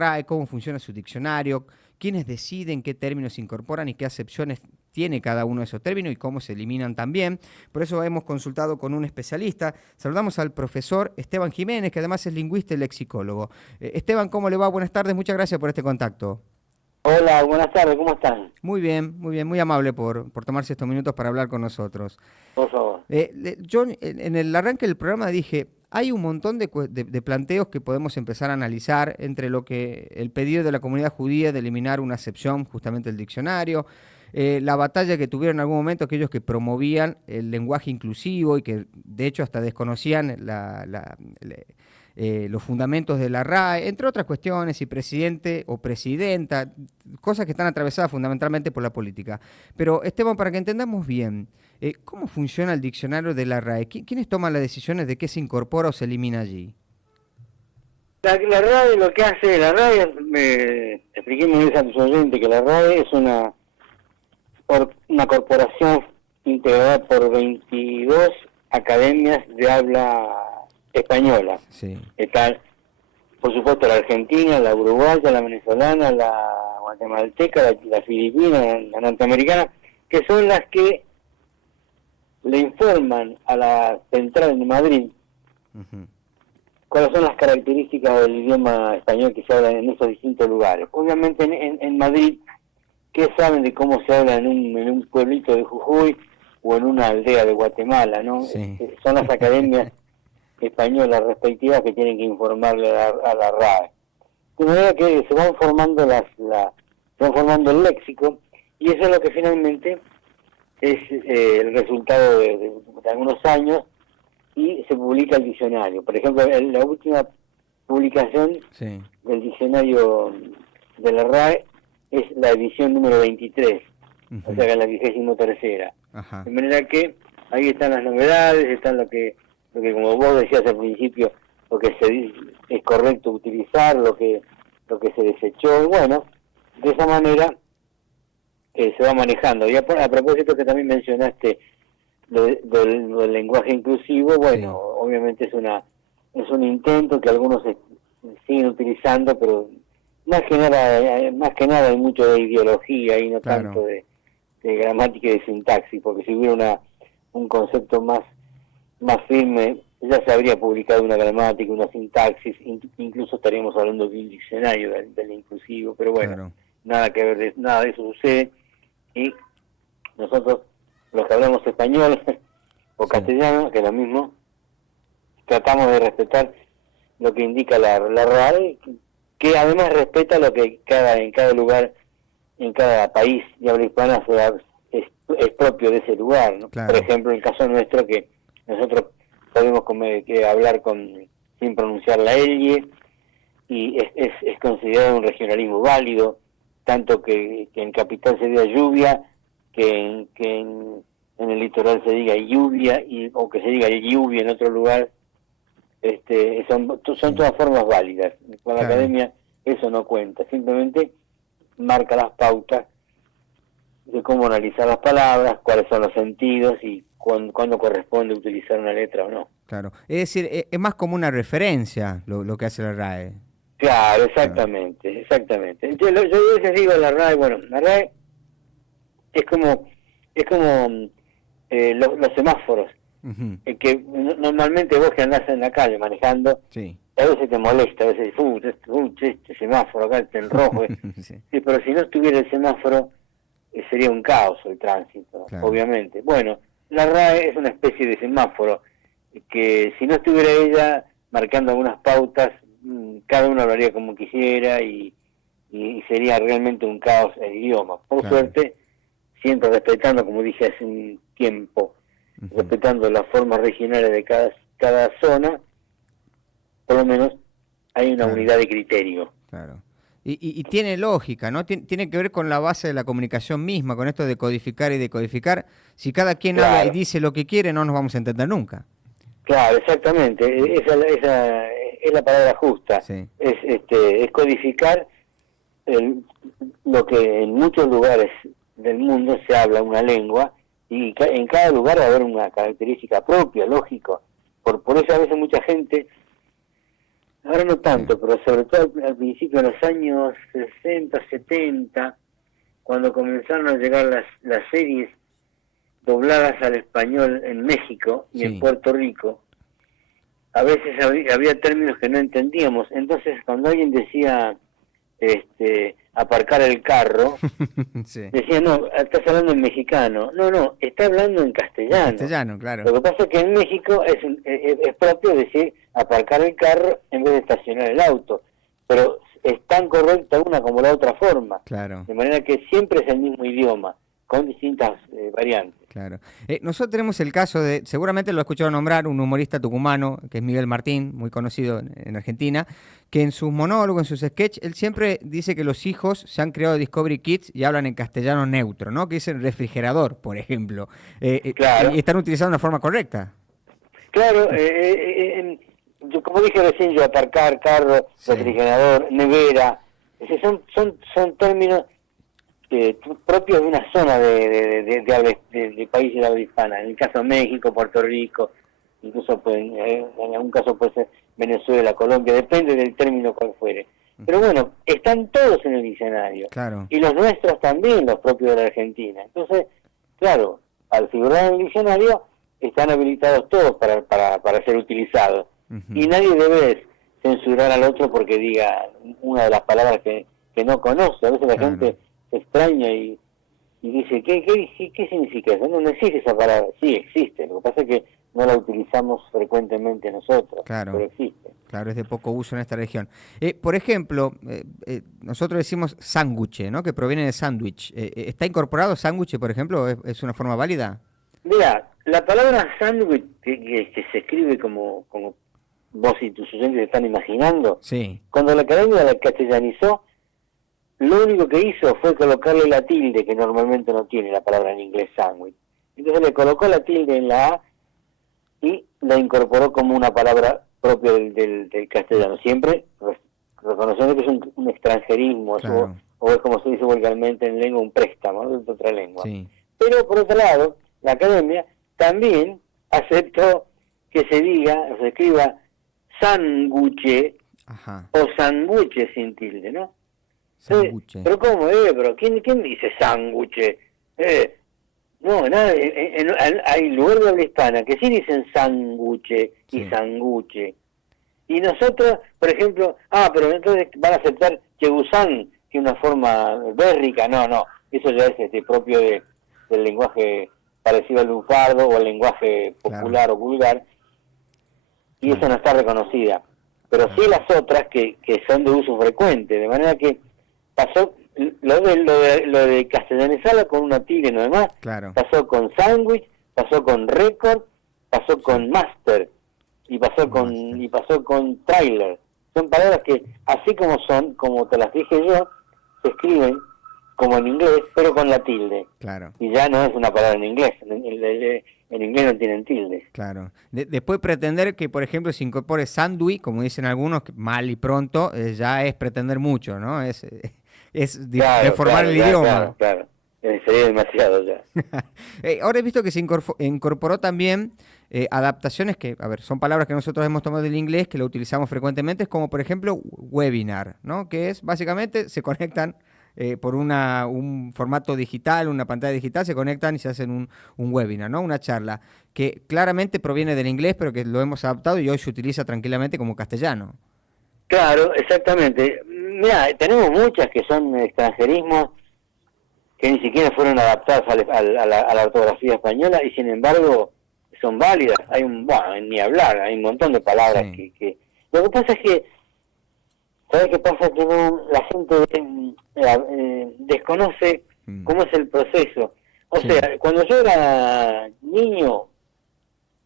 RAE, cómo funciona su diccionario, quiénes deciden qué términos se incorporan y qué acepciones tiene cada uno de esos términos y cómo se eliminan también. Por eso hemos consultado con un especialista. Saludamos al profesor Esteban Jiménez, que además es lingüista y lexicólogo. Esteban, ¿cómo le va? Buenas tardes, muchas gracias por este contacto. Hola, buenas tardes, ¿cómo están? Muy bien, muy amable por tomarse estos minutos para hablar con nosotros. Por favor. Yo en el arranque del programa dije, hay un montón de planteos que podemos empezar a analizar entre lo que el pedido de la comunidad judía de eliminar una acepción, justamente el diccionario, la batalla que tuvieron en algún momento aquellos que promovían el lenguaje inclusivo y que de hecho hasta desconocían los fundamentos de la RAE, entre otras cuestiones, y presidente o presidenta, cosas que están atravesadas fundamentalmente por la política. Pero Esteban, para que entendamos bien, ¿cómo funciona el diccionario de la RAE? ¿Quiénes toman las decisiones de qué se incorpora o se elimina allí? La RAE lo que hace, la RAE, expliquemos a tus oyentes que la RAE es una corporación integrada por 22 academias de habla española. Sí. Está, por supuesto, la argentina, la uruguaya, la venezolana, la guatemalteca, la filipina, la norteamericana, que son las que le informan a la central de Madrid Uh-huh. cuáles son las características del idioma español que se habla en esos distintos lugares. Obviamente en Madrid, ¿qué saben de cómo se habla en un pueblito de Jujuy o en una aldea de Guatemala, ¿no? Sí. Son las academias españolas respectivas que tienen que informarle a la RAE. De manera que se van formando se van formando el léxico, y eso es lo que finalmente es el resultado de algunos años, y se publica el diccionario. Por ejemplo, la última publicación Sí. del diccionario de la RAE es la edición número 23, Uh-huh. o sea que es la 23ª. Ajá. De manera que ahí están las novedades, están lo que como vos decías al principio, lo que es correcto utilizar, lo que se desechó, y bueno, de esa manera se va manejando. Y a propósito que también mencionaste del lenguaje inclusivo, bueno, Sí. obviamente es un intento que algunos siguen utilizando, pero más que nada hay mucho de ideología y no Claro. tanto de gramática y de sintaxis, porque si hubiera un concepto más firme, ya se habría publicado una gramática, una sintaxis, incluso estaríamos hablando de un diccionario del inclusivo, pero bueno, Claro. nada que ver, nada de eso sucede, y nosotros, los que hablamos español o Sí. castellano, que es lo mismo, tratamos de respetar lo que indica la RAE, que además respeta lo que en cada lugar, en cada país de habla hispana es propio de ese lugar, ¿no? Claro. Por ejemplo, en el caso nuestro, que nosotros podemos hablar sin pronunciar la L, y es considerado un regionalismo válido, tanto que en Capital se diga lluvia, que en el litoral se diga lluvia, o que se diga lluvia en otro lugar. Son Sí. todas formas válidas. Con la Claro. academia eso no cuenta, simplemente marca las pautas de cómo analizar las palabras, cuáles son los sentidos y cuándo corresponde utilizar una letra o no. Claro. Es decir, es más como una referencia lo que hace la RAE. Claro, Claro. exactamente. Entonces, yo a veces digo la RAE, bueno, la RAE es como los semáforos, Uh-huh. que normalmente vos que andás en la calle manejando, Sí. a veces te molesta, a veces este semáforo acá está en rojo. Sí. Sí, pero si no estuviera el semáforo, sería un caos el tránsito, Claro. obviamente. Bueno, la RAE es una especie de semáforo que si no estuviera ella marcando algunas pautas, cada uno hablaría como quisiera y sería realmente un caos el idioma. Por Claro. suerte, siempre respetando, como dije hace un tiempo, Uh-huh. respetando las formas regionales de cada zona, por lo menos hay una Claro. unidad de criterio. Claro. Y tiene lógica, ¿no? Tiene que ver con la base de la comunicación misma, con esto de codificar y decodificar. Si cada quien habla y Claro, dice lo que quiere, no nos vamos a entender nunca. claro, exactamente. Esa es la palabra justa. Sí. Es codificar lo que en muchos lugares del mundo se habla una lengua, y en cada lugar va a haber una característica propia, lógico. Por eso a veces mucha gente Ahora no Sí. tanto, pero sobre todo al principio, en los años 60, 70, cuando comenzaron a llegar las series dobladas al español en México y en Sí. Puerto Rico, a veces había términos que no entendíamos. Entonces, cuando alguien decía aparcar el carro, Sí. decía, no, estás hablando en mexicano. No, no, está hablando en En castellano. castellano, claro. Lo que pasa es que en México es propio decir aparcar el carro en vez de estacionar el auto. Pero es tan correcta una como la otra forma. Claro. De manera que siempre es el mismo idioma, con distintas variantes. Claro. Nosotros tenemos el caso de, seguramente lo he escuchado nombrar, un humorista tucumano, que es Miguel Martín, muy conocido en Argentina, que en sus monólogos, en sus sketches, él siempre dice que los hijos se han creado Discovery Kids y hablan en castellano neutro, ¿no? Que dicen refrigerador, por ejemplo. Y Claro, están utilizando una forma correcta. claro, yo, como dije recién, yo aparcar, carro, Sí, refrigerador, nevera, son términos propios de una zona de países de habla hispana, en el caso de México, Puerto Rico, incluso pues, en algún caso puede ser Venezuela, Colombia, depende del término cual fuere. Pero bueno, están todos en el diccionario, claro. y los nuestros también, los propios de la Argentina. Entonces, claro, al figurar en el diccionario, están habilitados todos para ser utilizados. Y Ujú. nadie debe censurar al otro porque diga una de las palabras que no conoce. A veces la Claro, gente se extraña y dice, ¿qué significa eso? No, no existe esa palabra. Sí, existe. Lo que pasa es que no la utilizamos frecuentemente nosotros, pero claro. existe. Claro, es de poco uso en esta región. Por ejemplo, nosotros decimos sándwich, ¿no? Que proviene de sándwich. ¿Está incorporado sándwich, por ejemplo? ¿Es una forma válida? Mira, la palabra sándwich, que se escribe como vos y tus oyentes están imaginando, Sí. cuando la academia la castellanizó, lo único que hizo fue colocarle la tilde, que normalmente no tiene la palabra en inglés sándwich. Entonces le colocó la tilde en la A y la incorporó como una palabra propia del castellano. Siempre reconociendo que es un extranjerismo, Claro, o es como se dice vulgarmente en lengua, un préstamo, ¿no?, de otra lengua. sí. Pero por otro lado, la academia también aceptó que se diga, o se escriba sanguche Ajá. o sanguche sin tilde, ¿no? Sándwich. Pero ¿cómo, pero quién dice sándwich? No, nada, hay lugares de habla hispana que sí dicen sándwich y Sí. sanguche. Y nosotros, por ejemplo, pero entonces van a aceptar Chegusán, que es una forma bérrica. No, no, eso ya es propio del lenguaje parecido al lunfardo o al lenguaje Claro, popular o vulgar, y esa claro, no está reconocida. Pero sí claro, las otras que son de uso frecuente, de manera que pasó lo de castellanizarla con una tilde no demás, claro. pasó con sándwich, pasó con récord, pasó Sí. con master Master. y pasó con trailer. Son palabras que así como son, como te las dije yo, se escriben como en inglés, pero con la tilde. Claro, Y ya no es una palabra en inglés, en inglés no tienen tilde. claro. Después pretender que, por ejemplo, se incorpore sándwich, como dicen algunos, que mal y pronto, ya es pretender mucho, ¿no? Claro, deformar claro, el ya, claro, idioma. claro. Sería demasiado ya. Ahora he visto que se incorporó también adaptaciones que, a ver, son palabras que nosotros hemos tomado del inglés, que lo utilizamos frecuentemente, es como por ejemplo webinar, ¿no? Que es básicamente se conectan por un formato digital, una pantalla digital, se conectan y se hacen un webinar, ¿no? Una charla que claramente proviene del inglés, pero que lo hemos adaptado y hoy se utiliza tranquilamente como castellano. Claro, exactamente. Mira, tenemos muchas que son extranjerismos que ni siquiera fueron adaptadas a la ortografía española y sin embargo son válidas. Bueno, ni hablar, hay un montón de palabras Sí. Lo que pasa es que, ¿sabes qué pasa? Que la gente desconoce Mm. cómo es el proceso. O Sí, sea, cuando yo era niño,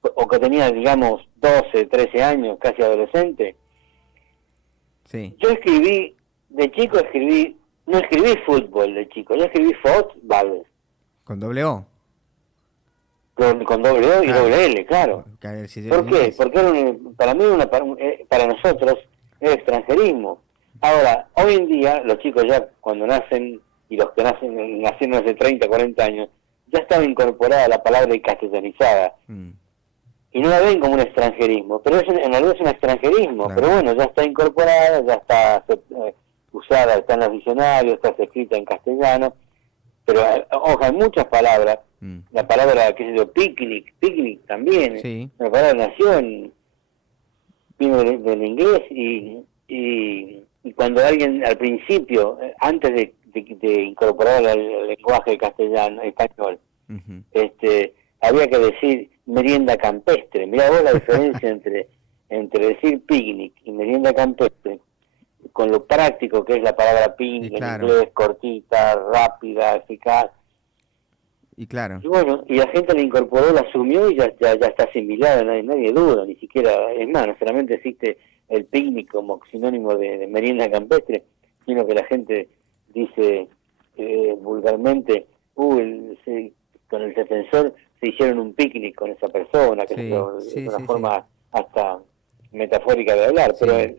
o que tenía, digamos, 12, 13 años, casi adolescente, sí. yo escribí, de chico no escribí fútbol de chico, yo escribí fútbol, Con doble O. con doble O y Claro. doble L, claro. Si ¿Por en qué? inglés. Porque para mí, para nosotros, es extranjerismo. Ahora, hoy en día, los chicos ya cuando nacen, y los que nacieron hace 30, 40 años, ya estaba incorporada la palabra castellanizada. Mm. y no la ven como un extranjerismo, pero en realidad es un extranjerismo, Claro. pero bueno, ya está incorporada, ya está usada, está en los diccionarios, está escrita en castellano, pero ojo, hay muchas palabras, la palabra, qué sé yo, picnic también, Sí, la palabra nació vino del inglés y cuando alguien al principio, antes de incorporar el lenguaje castellano, español, ujú, había que decir merienda campestre. Mirá vos la diferencia entre decir picnic y merienda campestre, con lo práctico que es la palabra y picnic en claro, inglés, cortita, rápida, eficaz. y claro. Y bueno, y la gente la incorporó, la asumió y ya está asimilada, nadie duda, ni siquiera, es más, no solamente existe el picnic como sinónimo de merienda campestre, sino que la gente dice vulgarmente, con el defensor se hicieron un picnic con esa persona, que Sí, es sí, una sí, sí, forma hasta metafórica de hablar, pero sí,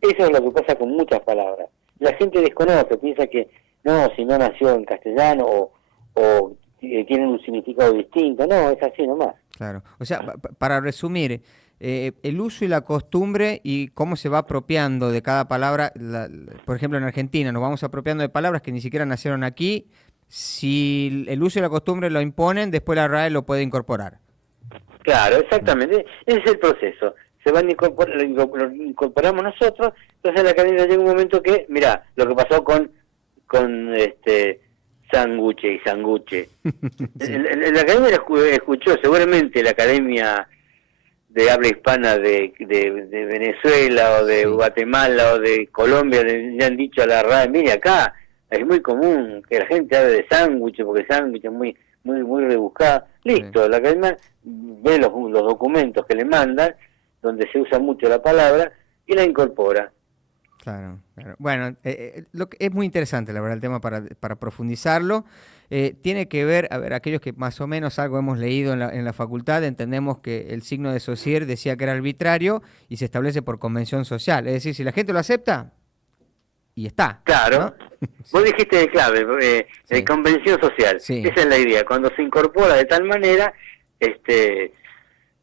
eso es lo que pasa con muchas palabras. La gente desconoce, piensa que no, si no nació en castellano o tienen un significado distinto, no, es así nomás. claro. O sea, para resumir, el uso y la costumbre y cómo se va apropiando de cada palabra, por ejemplo, en Argentina nos vamos apropiando de palabras que ni siquiera nacieron aquí. Si el uso y la costumbre lo imponen, después la RAE lo puede incorporar. Claro, exactamente, ese es el proceso. Se van lo incorporamos nosotros, entonces la academia llega un momento que, mira, lo que pasó con sanguche y sanguche. Sí, La academia escuchó, seguramente la academia de habla hispana de Venezuela o de sí, Guatemala o de Colombia le han dicho a la RAE, mire acá, es muy común que la gente hable de sándwich, porque sándwich es muy rebuscada. sí. Listo, la academia ve los documentos que le mandan, donde se usa mucho la palabra, y la incorpora. Claro, claro. Bueno, es muy interesante, la verdad, el tema para profundizarlo. Tiene que ver, a ver, aquellos que más o menos algo hemos leído en la facultad, entendemos que el signo de Saussure decía que era arbitrario y se establece por convención social. Es decir, si la gente lo acepta, y está, Claro, ¿no? vos Sí, dijiste de clave, sí, convención social, sí, esa es la idea, cuando se incorpora de tal manera,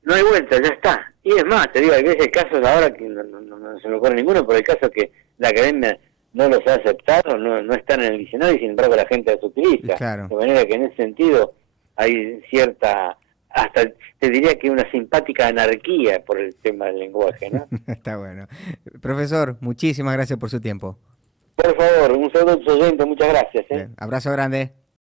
no hay vuelta, ya está. Y es más, te digo, hay veces casos ahora que no se me ocurre ninguno, pero hay casos que la academia no los ha aceptado, no están en el diccionario y sin embargo la gente los y utiliza. claro, De manera que en ese sentido hay cierta, hasta te diría que una simpática anarquía por el tema del lenguaje, ¿no? está bueno. Profesor, muchísimas gracias por su tiempo. Por favor, un saludo a tus oyentes, muchas gracias. Bien, abrazo grande.